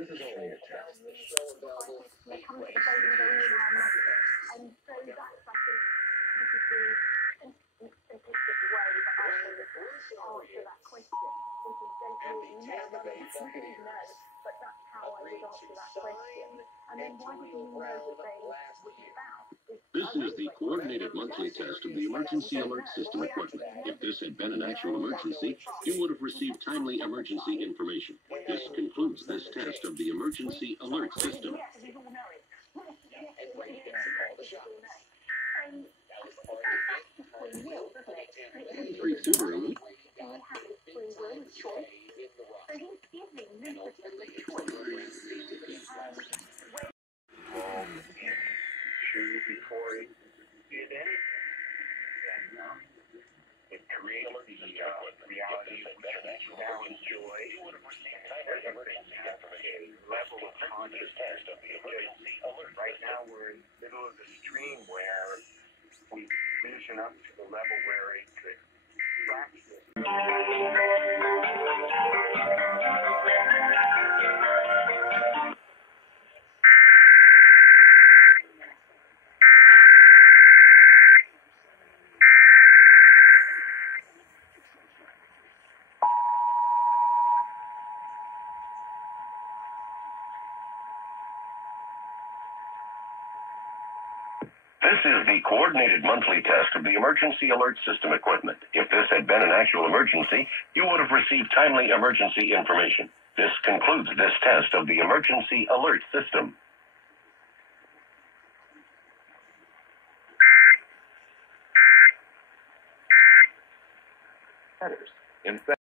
This is only a test. They come to the phone and go, and so that's, I think, this is the simplistic way that I can answer that question. Thinking, don't really know, but that's how I would answer that question. And then why did you know that they would be found? This is the coordinated monthly test of the emergency alert system equipment. If this had been an actual emergency, you would have received timely emergency information. This concludes this test of the emergency alert system. Free Subaru. Before he did anything. And it created the reality of which we now enjoy. There's a level of consciousness of the emergency alert. Right now we're in the middle of the stream where we loosen up to the level where it could track this. This is the coordinated monthly test of the emergency alert system equipment. If this had been an actual emergency, you would have received timely emergency information. This concludes this test of the emergency alert system. In fact,